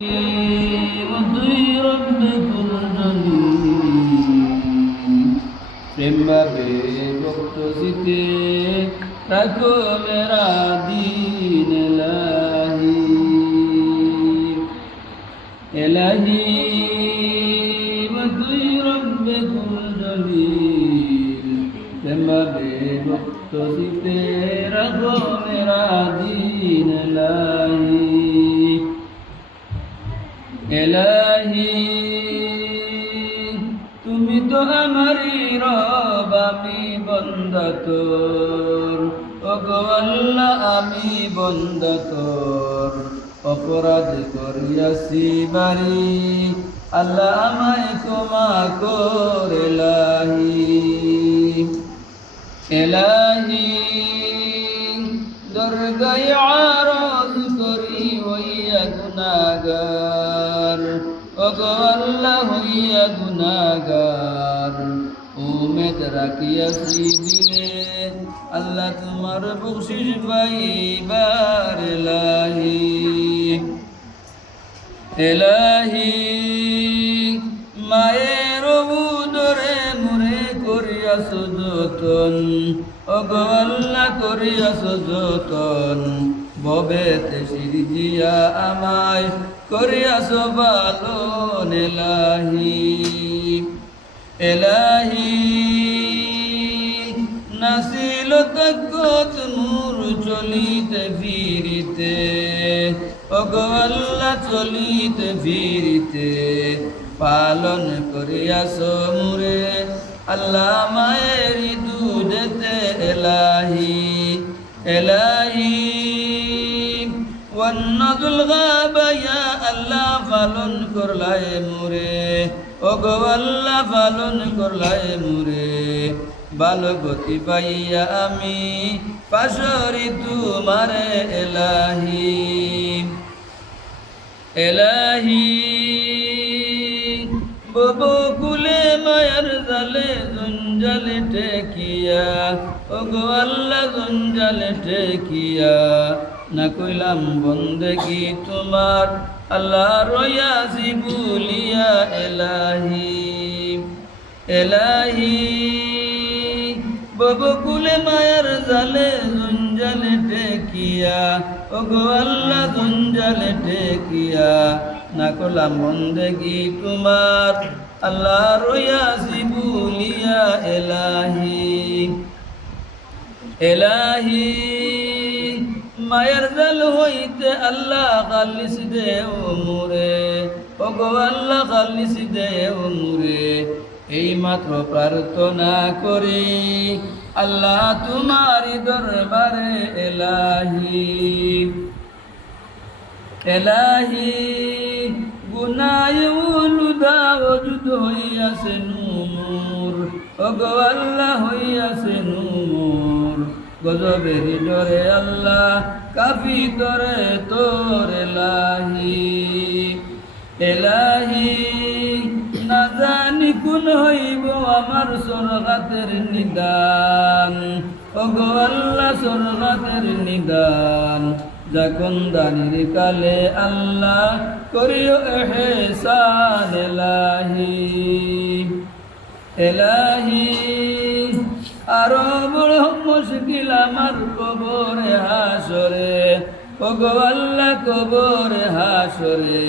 प्रेम भक्त जीते रखो मेरा दीन इलाही इलाही मधुई रब्बे कुल जलील प्रेम भक्त जीते रखो मेरा दीन इलाही এলাহি তুমি তো আমারই রব আমি বান্দা তোর ওগো আল্লাহ আমি বান্দা তোর অপরাধ করিয়াছি বাড়ি আল্লাহ আমায় ক্ষমা কর এলাহি এলাহি দরগায় আরজ করি হইয়া গুনাহগার ওগো আল্লাহ হইয়া গুনাহগার উম্মত রাখিয়াছি দিলে আল্লাহ তোমার বখশিশ পাইবার এলাহি এলাহি মায়ের উদরে মুরে করিয়াছ যতন ওগো আল্লাহ করিয়াছ যতন ববেতে সিরজিয়া আমায় করিয়াছ পালন এলাহি এলাহি নাসিল তকত নূর চলিতে ফিরিতে ওগো আল্লাহ চলিতে ফিরিতে পালন করিয়াছ মুরে আল্লাহ মায়ের দুধেতে এলাহি এলাহি ওয়ান্নাদুল গাবা ইয়া আল্লাহ পালন করলাই মুরে ওগো আল্লাহ পালন করলাই মুরে ভালো গতি পাইয়া আমি পাশরি তোমারে এলাহি এলাহি ববকুলে মায়ার জালে জঞ্জালে ঠেকিয়া ওগো আল্লাহ জঞ্জালে ঠেকিয়া না কইলাম বন্দেগি তোমার আল্লাহ রয়াসি বুলিয়া এলাহি এলাহি ববকুলে মায়ার জালে জঞ্জালে ঠেকিয়া ওগো আল্লাহ জঞ্জালে ঠেকিয়া না করলাম বন্দেগি তোমার আল্লাহ রয়াসি বুলিয়া এলাহি এলাহি মায়ের জাল হইতে আল্লাহ খালিস দেও মুরে ওগো আল্লাহ খালিস দেও মুরে এই মাত্র প্রার্থনা করি আল্লাহ তোমারি দরবারে এলাহি এলাহি গুনায় উলুদা ওজুদ হইয়াছে নূর ওগো আল্লাহ হইয়াছে নূর গজবেরি ডরে আল্লাহ কাফি তরে তোর এলাহি এলাহি না জানি কোন হইব আমার সরগাতের নিদান ওগো আল্লাহ সরগাতের নিদান যখন দানির কালে আল্লাহ করিও এহসান এলাহি এলাহি আরো বড় মুশকিল আমার কবরে হাসরে ওগো আল্লাহ কবরে হাসরে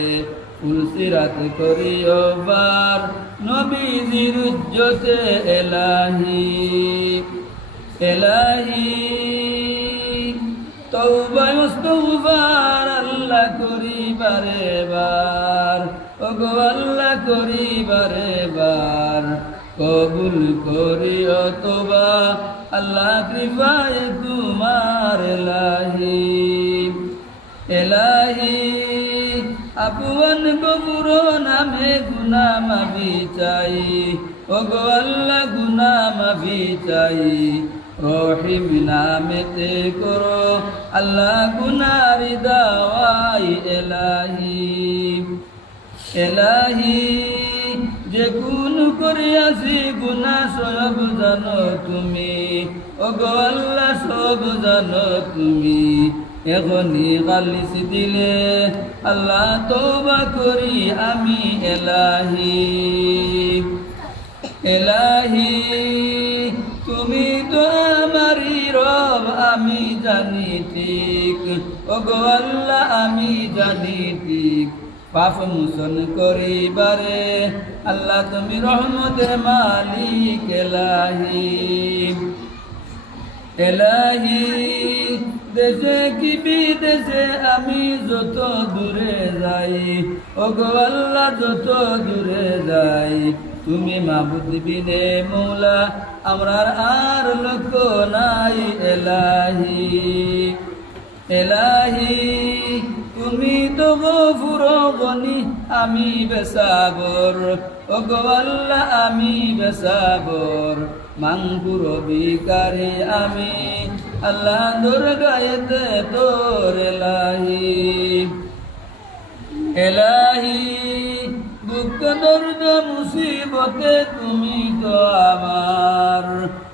ফুলসিরাত করিও বার নবীজির উজ্জতে এলাহি এলাহি তওবা ইস্তিগফার আল্লাহ করিবারে বার ওগো আল্লাহ করিবারে বার কবুল করিও তোবা আল্লাহ কৃপায় তোমার এলাহি এলাহি আপন গফুর নামে গুনাহ মাফি চাই ওগো আল্লাহ গুনাহ মাফি চাই রহিম নামেতে করো আল্লাহ গুনারি দাওয়াই এলাহি এলাহি যে গুণ করিয়াছি গুনাহ সব জানো তুমি ওগো আল্লাহ সব জানো তুমি এখনই খালিস দিলে আল্লাহ তওবা করি আমি এলাহি এলাহি তুমি তো আমারই রব আমি জানি ঠিক ওগো আল্লাহ আমি জানি ঠিক পাপ মোচন করিবারে আল্লাহ তুমি রহমতের মালিক এলাহি এলাহি দেশে কি বিদেশে আমি যত দূরে যাই ওগো আল্লাহ যত দূরে যাই তুমি মাবুদ বিনে মৌলা আমরার আর লোক নাই এলাহি এলাহি তুমি তো গফুর গনি আমি বেসাবর ওগো আল্লাহ আমি বেসাবর মাংকুর বিকারি আমি আল্লাহ দুর্গায়তে তোর এলাহি এলাহি দুঃখ দর্দ মুসিবতে তুমি তো আমার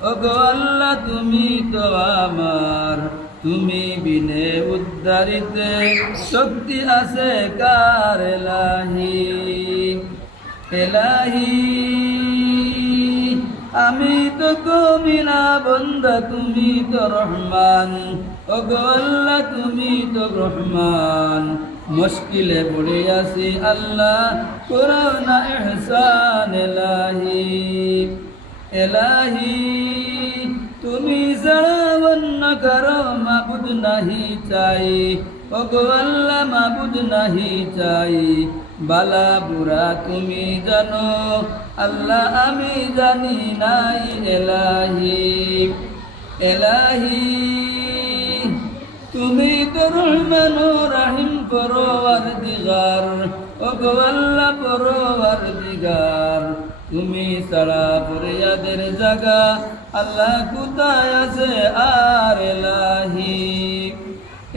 ওগো আল্লাহ তুমি তো আমার তুমি বিনে উদ্ধারিতে শক্তি আছে কার এলাহি এলাহি আমি তো কমিনা বন্দা তুমি তো রহমান ওগো আল্লাহ তুমি তো রহমান মুশকিলে পড়ে আছি আল্লাহ করো না ইহসান এলাহি এলাহি তুমি ছাড়া অন্য কারো মাবুদ নাহি চাই ওগো আল্লাহ মাবুদ নাহি চাই বালা বুড়া তুমি জানো আল্লাহ আমি জানি নাই এলাহি এলাহি তুমি তো রহমান রাহিম পরওয়ারদিগার ওগো আল্লাহ পরওয়ারদিগার তুমি ছাড়া ফরিয়াদের জায়গা আল্লাহ কোথায় আছে আর এলাহি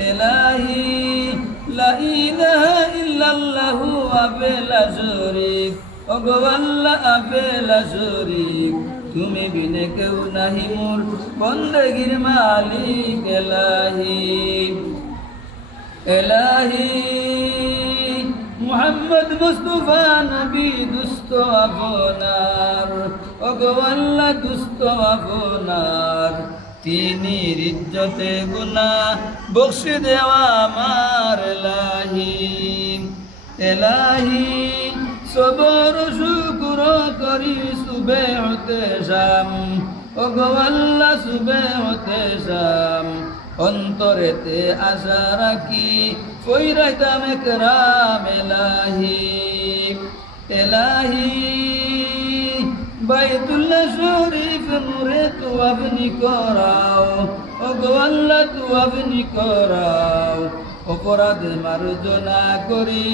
এলাহি লা ইলাহা ইল্লাল্লাহু আবেলা শরীক ওগো আল্লাহ আবেলা শরীক তুমি বিনে কেউ নাহি মোর বন্দেগীর মালিক এলাহি এলাহি মুহাম্মদ মুস্তাফা নবী দুস্থ আপনার ওগো আল্লাহ দুস্থ আপনার তিনি ইজ্জতে গুনা বখশি দেওয়া আমার এলাহি এলাহি সবর শুকর করি সুবে হতে শাম ওগো আল্লাহ সুবে হতে শাম অন্তরেতে আশা রাখি কইরাইতাম একরাম এলাহি এলাহি বাইতুল্লাহ শরীফ নূরে তু আপনি করাও ওগো আল্লাহ তু আপনি করাও অপরাধ মার্জনা করি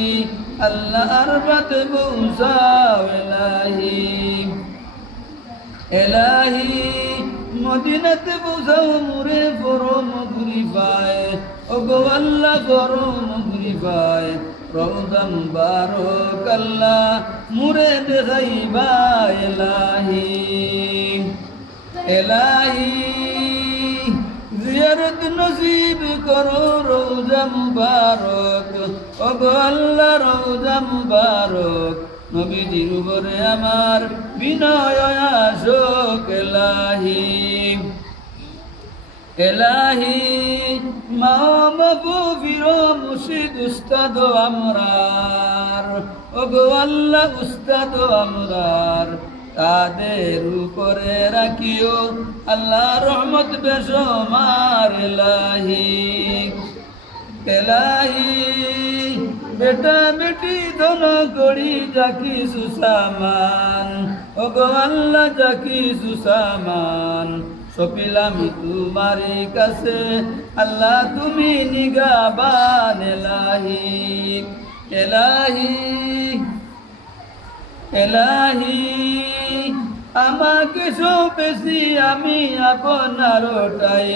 আল্লাহ আরবাতে পৌঁছাও এলাহি এলাহি মদিনাতে পৌঁছাও মুরে ফরম ঘুরি পায় ওগো আল্লাহ ফরম ঘুরি পায় রওজা মুবারক আল্লাহ মুরে দেখাইবা এলাহি এলাহি জিয়ারত নসিব করো রওজা মুবারক ওগো আল্লাহ রওজা মুবারক নবীজির উপরে আমার বিনয় আশোক এলাহি এলাহি মা বাবু বীর মুর্শিদ উস্তাদ আমরার ওগো আল্লাহ উস্তাদ আমরার তাদের উপরে রাখিও আল্লাহ রহমত বেশমার এলাহি এলাহি বেটা বেটি দোন করি জাকি সুসামান ওগো আল্লাহ জাকি সুসামান সপিলামি তোমারি কাছে আল্লাহ তুমি নিগাবান এলাহি এলাহি এলাহি আমাকে সপেছি আমি আপনার ওটাই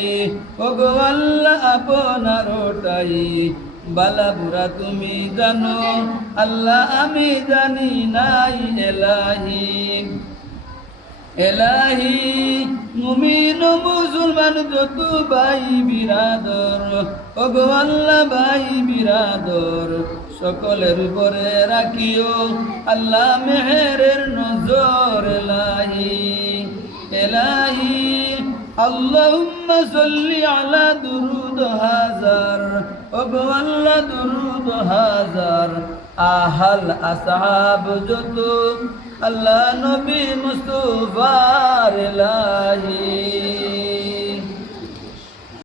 ওগো আল্লাহ আপনার ওটাই বালা বুড়া তুমি জানো আল্লাহ আমি জানি নাই এলাহি এলাহি মুমিন ও মুসলমান যত ভাই বিরাদর ওগো আল্লাহ ভাই বিরাদর সকলের উপরে রাখিও আল্লাহ মেহেরের নজর এলাহি এলাহি আল্লাহুম্মা সাল্লি আলা দুরুদ হাজার ওগো আল্লাহ দুরুদ হাজার আহাল আসহাব যত আল্লাহ নবী মুস্তাফার ইলাহি